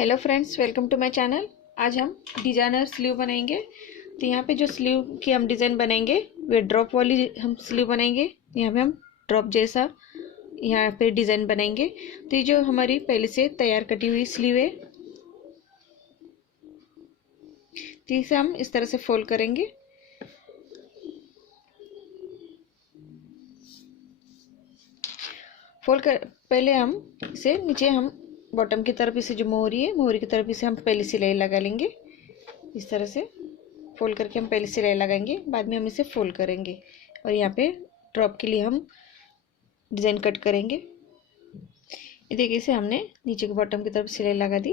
Hello friends, welcome to my channel. आज हम designer sleeve बनाएंगे। तो यहाँ पे जो स्लीव की हम डिज़ाइन बनाएंगे वे ड्रॉप वाली हम स्लीव बनाएंगे। यहाँ पे हम ड्रॉप जैसा यहाँ पे डिज़ाइन बनाएंगे। तो ये जो हमारी पहले से तैयार कटी हुई स्लीव है, तो इसे हम इस तरह से फोल्ड करेंगे। फोल्ड कर पहले हम इसे नीचे हम बॉटम की तरफ इसे जो मोहरी है, मोहरी की तरफ इसे हम पहले सिलाई लगा लेंगे। इस तरह से फोल्ड करके हम पहले सिलाई लगाएंगे, बाद में हम इसे फोल्ड करेंगे और यहाँ पे ड्रॉप के लिए हम डिज़ाइन कट करेंगे। ये देखिए, इसे हमने नीचे के बॉटम की तरफ सिलाई लगा दी।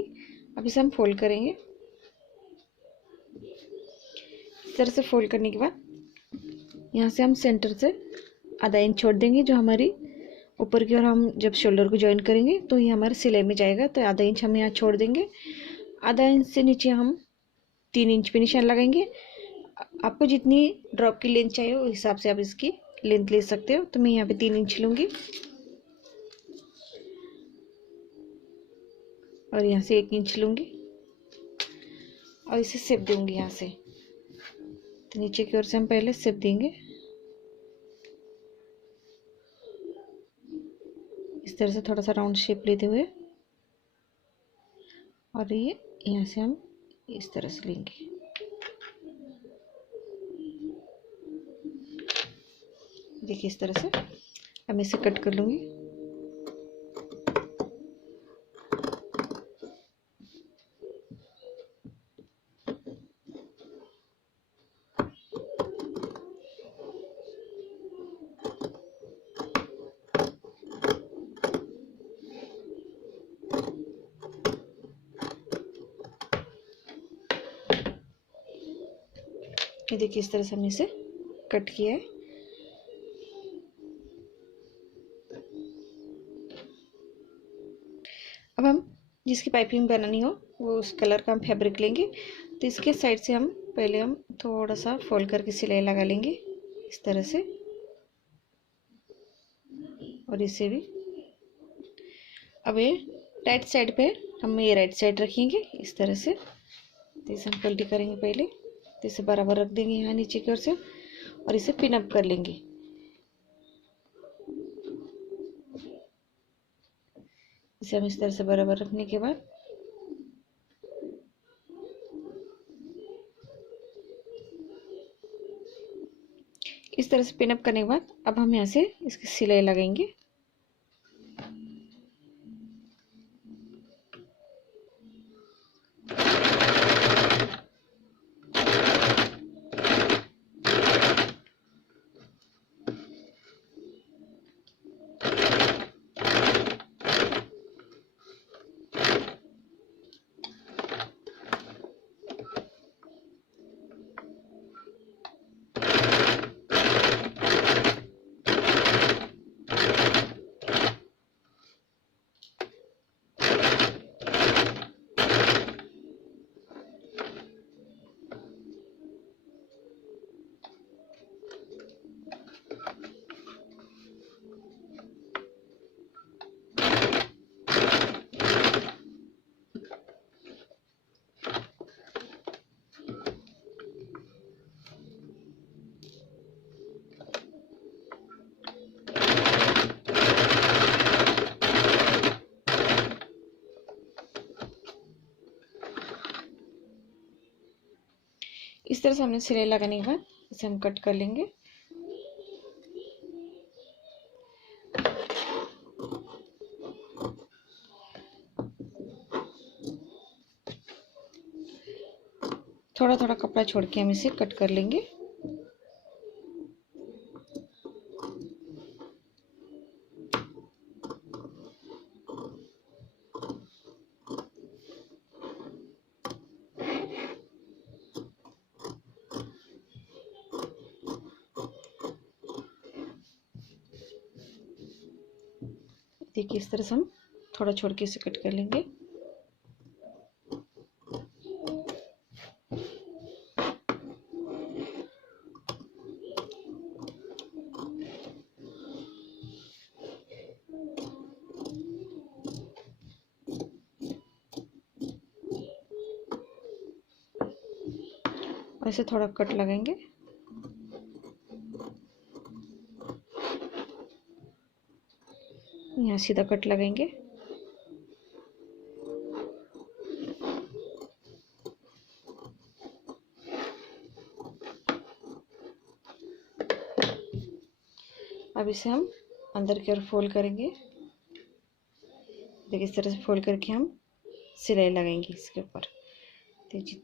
अब इसे हम फोल्ड करेंगे। इस तरह से फोल्ड करने के बाद यहाँ से हम सेंटर से आधा इंच छोड़ देंगे। जो हमारी ऊपर की ओर हम जब शोल्डर को ज्वाइन करेंगे तो ये हमारे सिलाई में जाएगा, तो आधा इंच हम यहाँ छोड़ देंगे। आधा इंच से नीचे हम 3 इंच पे निशान लगाएंगे। आपको जितनी ड्रॉप की लेंथ चाहिए उस हिसाब से आप इसकी लेंथ ले सकते हो। तो मैं यहाँ पे 3 इंच लूँगी और यहाँ से 1 इंच लूँगी और इसे सिप दूँगी। यहाँ से तो नीचे की ओर से हम पहले सिप देंगे। इस तरह से थोड़ा सा राउंड शेप लेते हुए, और ये यहाँ से हम इस तरह से लेंगे। देखिए, इस तरह से अब इसे कट कर लूँगी। ये देखिए, इस तरह से हमने इसे कट किया है। अब हम जिसकी पाइपिंग बनानी हो वो उस कलर का हम फैब्रिक लेंगे। तो इसके साइड से हम पहले हम थोड़ा सा फोल्ड करके सिलाई लगा लेंगे इस तरह से, और इसे भी। अब ये राइट साइड पे हम ये राइट साइड रखेंगे इस तरह से। तो इसे हम पलटी करेंगे पहले, तो इसे बराबर रख देंगे यहाँ नीचे की ओर से और इसे पिन अप कर लेंगे। इसे हम इस तरह से बराबर रखने के बाद इस तरह से पिन अप करने के बाद अब हम यहाँ से इसकी सिलाई लगाएंगे। इस तरह से हमने सिलाई लगाने के बाद इसे हम कट कर लेंगे। थोड़ा थोड़ा कपड़ा छोड़ के हम इसे कट कर लेंगे। देखिए, इस तरह से हम थोड़ा छोड़ के इसे कट कर लेंगे। ऐसे थोड़ा कट लगाएंगे। यहाँ सीधा कट लगाएंगे। अब इसे हम अंदर की ओर फोल्ड करेंगे। देखिए इस तरह से फोल्ड करके हम सिलाई लगाएंगे इसके ऊपर। देखिए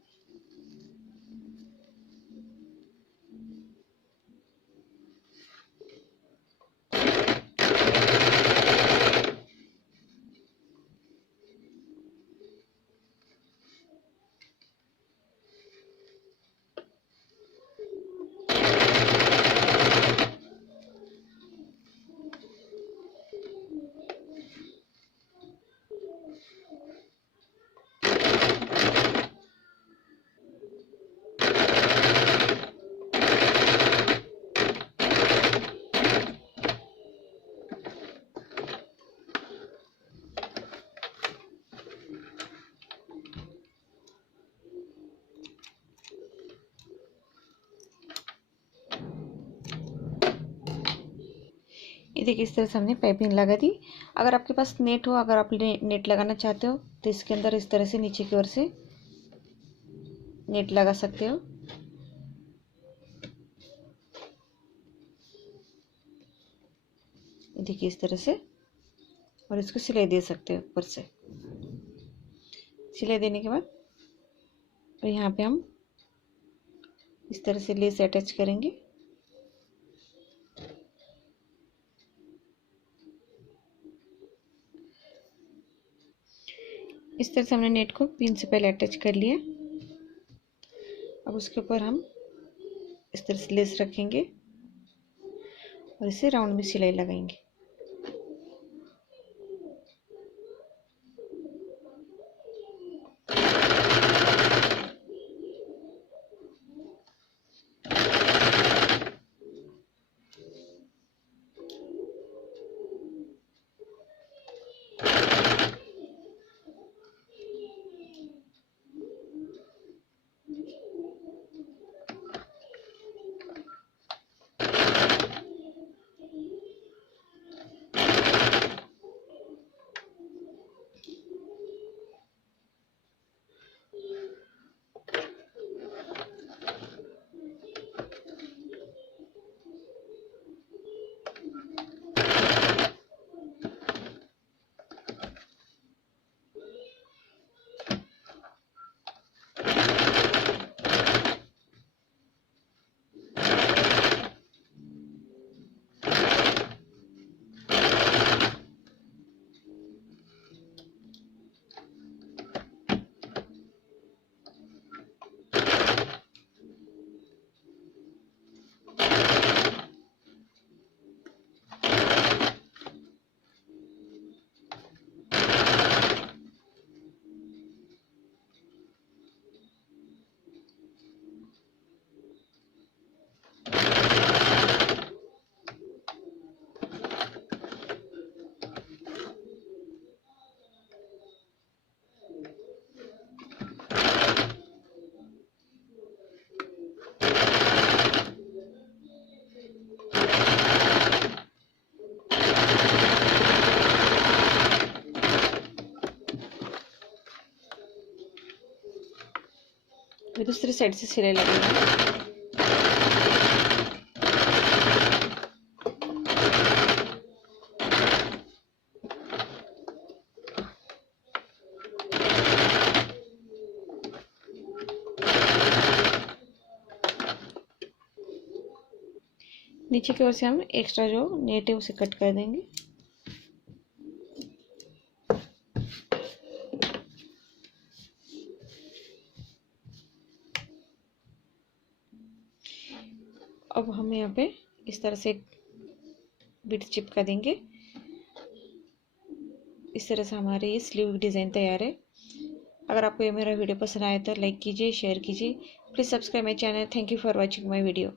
ये देखिए इस तरह से हमने पाइपिंग लगा दी। अगर आपके पास नेट हो, अगर आप नेट लगाना चाहते हो तो इसके अंदर इस तरह से नीचे की ओर से नेट लगा सकते हो। देखिए इस तरह से, और इसको सिलाई दे सकते हो ऊपर से। सिलाई देने के बाद और यहाँ पे हम इस तरह से लेस अटैच करेंगे। इस तरह से हमने नेट को पिन से पहले अटैच कर लिया। अब उसके ऊपर हम इस तरह से लेस रखेंगे और इसे राउंड में सिलाई लगाएंगे। दूसरी साइड से सिलाई लगाएंगे। नीचे की ओर से हम एक्स्ट्रा जो नेट है उसे कट कर देंगे। अब हम यहाँ पे इस तरह से बीट चिपका देंगे। इस तरह से हमारे ये स्लीव डिज़ाइन तैयार है। अगर आपको ये मेरा वीडियो पसंद आया तो लाइक कीजिए, शेयर कीजिए। Please subscribe my channel. Thank you for watching my video.